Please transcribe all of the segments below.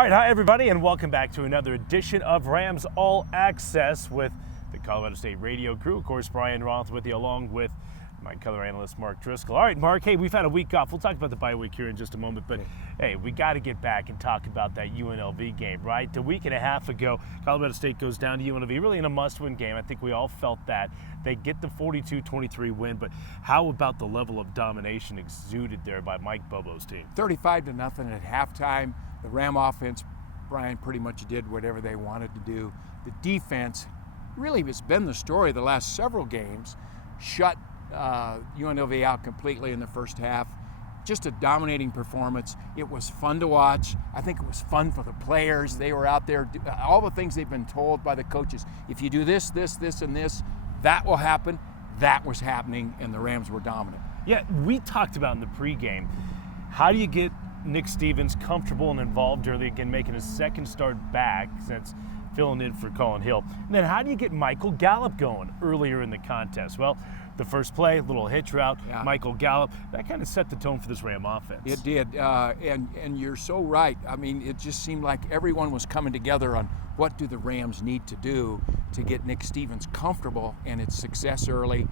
All right, hi everybody, and welcome back to another edition of Rams All Access with the Colorado State radio crew. Of course, Brian Roth with you, along with my color analyst, Mark Driscoll. All right, Mark, hey, we've had a week off. We'll talk about the bye week here in just a moment, but hey, we got to get back and talk about that UNLV game, right? A week and a half ago, Colorado State goes down to UNLV, really in a must-win game. I think we all felt that. They get the 42-23 win, but how about the level of domination exuded there by Mike Bobo's team? 35-0 at halftime. The Ram offense, Brian, pretty much did whatever they wanted to do. The defense really has been the story of the last several games. Shut UNLV out completely in the first half. Just a dominating performance. It was fun to watch. I think it was fun for the players. They were out there, all the things they've been told by the coaches. If you do this, this, and this, that will happen. That was happening, and the Rams were dominant. Yeah, we talked about in the pregame, how do you get Nick Stevens comfortable and involved early again, making his second start back since filling in for Colin Hill. And then how do you get Michael Gallup going earlier in the contest? Well, the first play, little hitch route, Michael Gallup, that kind of set the tone for this Ram offense. It did, and you're so right. I mean, it just seemed like everyone was coming together on what do the Rams need to do to get Nick Stevens comfortable and its success early.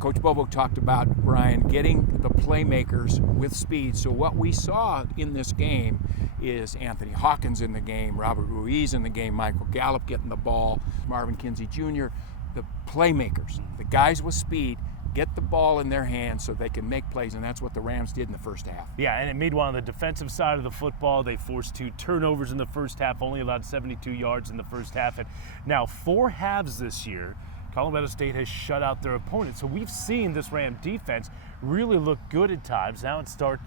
Coach Bobo talked about, Brian, getting the playmakers with speed. So what we saw in this game is Anthony Hawkins in the game, Robert Ruiz in the game, Michael Gallup getting the ball, Marvin Kinsey Jr., the playmakers, the guys with speed, get the ball in their hands so they can make plays, and that's what the Rams did in the first half. Yeah, and meanwhile, on the defensive side of the football, they forced 2 turnovers in the first half, only allowed 72 yards in the first half. And now 4 halves this year, Colorado State has shut out their opponents. So we've seen this Ram defense really look good at times. Now it starts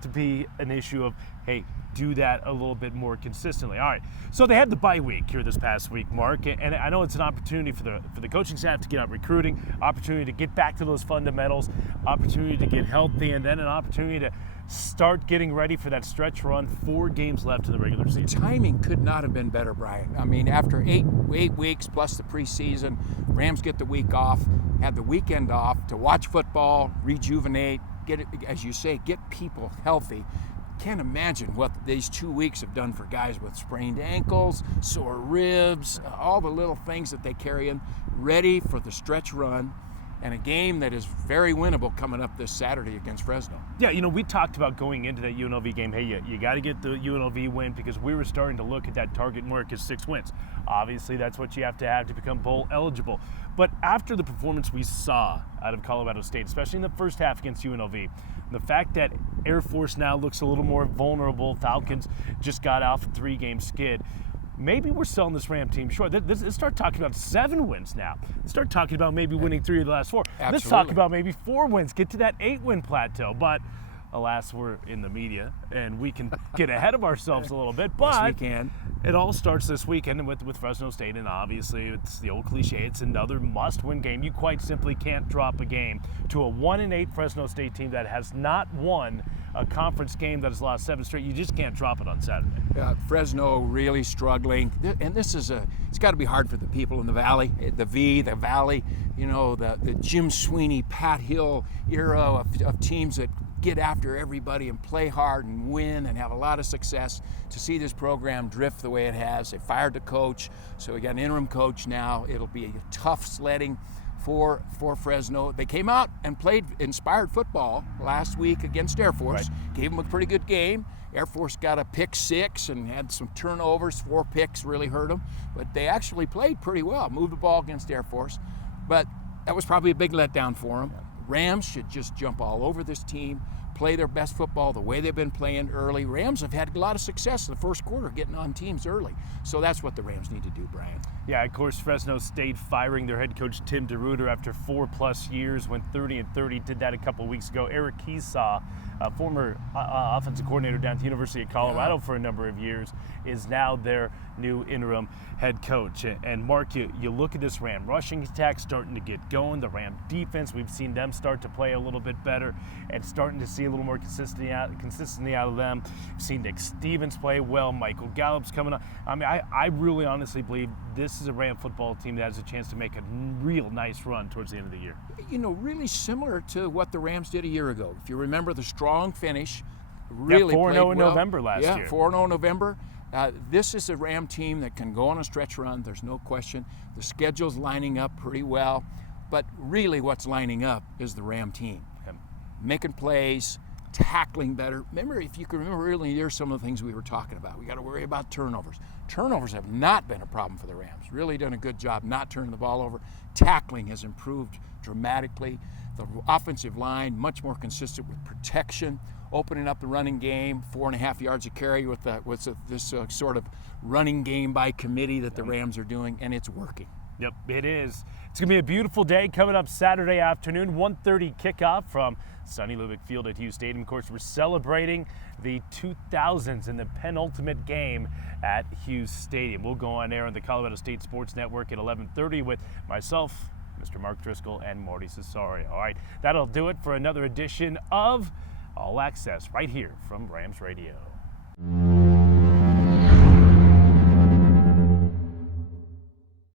to be an issue of, hey, do that a little bit more consistently. All right, so they had the bye week here this past week, Mark, and I know it's an opportunity for the coaching staff to get out recruiting, opportunity to get back to those fundamentals, opportunity to get healthy, and then an opportunity to start getting ready for that stretch run. 4 games left in the regular season. Timing could not have been better, Brian. I mean, after 8 weeks plus the preseason, Rams get the week off, had the weekend off to watch football, rejuvenate, get it, as you say, get people healthy. Can't imagine what these 2 weeks have done for guys with sprained ankles, sore ribs, all the little things that they carry in, ready for the stretch run. And a game that is very winnable coming up this Saturday against Fresno. Yeah, you know, we talked about going into that UNLV game, hey, you got to get the UNLV win because we were starting to look at that target mark as 6 wins. Obviously, that's what you have to become bowl eligible. But after the performance we saw out of Colorado State, especially in the first half against UNLV, the fact that Air Force now looks a little more vulnerable, Falcons just got off a 3-game skid, maybe we're selling this Ram team short. Let's start talking about 7 wins now. Let's start talking about maybe winning 3 of the last 4. Absolutely. Let's talk about maybe 4 wins, get to that 8-win plateau. But alas, we're in the media, and we can get ahead of ourselves a little bit. But yes, we can. It all starts this weekend with Fresno State, and obviously it's the old cliche, it's another must-win game. You quite simply can't drop a game to a 1-8 Fresno State team that has not won a conference game, that has lost 7 straight. You just can't drop it on Saturday. Fresno really struggling, and this is it's got to be hard for the people in the Valley, the Valley, you know, the Jim Sweeney, Pat Hill era of teams that get after everybody and play hard and win and have a lot of success. To see this program drift the way it has, they fired the coach, so we got an interim coach now. It'll be a tough sledding for Fresno. They came out and played inspired football last week against Air Force. Right. Gave them a pretty good game. Air Force got a pick 6 and had some turnovers. 4 picks really hurt them, but they actually played pretty well. Moved the ball against Air Force, but that was probably a big letdown for them. Rams should just jump all over this team, play their best football the way they've been playing early. Rams have had a lot of success in the first quarter getting on teams early. So that's what the Rams need to do, Brian. Yeah, of course, Fresno State firing their head coach Tim DeRuyter after 4+ years, went 30-30, did that a couple weeks ago. Eric Keesaw, former offensive coordinator down at the University of Colorado for a number of years, is now their new interim head coach. And Mark, you look at this Ram rushing attack starting to get going. The Ram defense, we've seen them start to play a little bit better and starting to see a little more consistency out of them. We've seen Nick Stevens play well. Michael Gallup's coming up. I mean, I really honestly believe this is a Ram football team that has a chance to make a real nice run towards the end of the year. You know, really similar to what the Rams did a year ago. If you remember the strong finish, really yeah, 4-0 played in well. November last year. Yeah, 4-0 in November. This is a Ram team that can go on a stretch run. There's no question. The schedule's lining up pretty well. But really what's lining up is the Ram team. Making plays, tackling better. Remember, if you can remember early in the year, some of the things we were talking about. We got to worry about turnovers. Turnovers have not been a problem for the Rams. Really done a good job not turning the ball over. Tackling has improved dramatically. The offensive line, much more consistent with protection, opening up the running game, 4.5 yards a carry with this sort of running game by committee that the Rams are doing, and it's working. Yep, it is. It's going to be a beautiful day coming up Saturday afternoon, 1:30 kickoff from sunny Lubick Field at Hughes Stadium. Of course, we're celebrating the 2000s in the penultimate game at Hughes Stadium. We'll go on air on the Colorado State Sports Network at 11:30 with myself, Mr. Mark Driscoll, and Marty Cesario. All right, that'll do it for another edition of All Access right here from Rams Radio.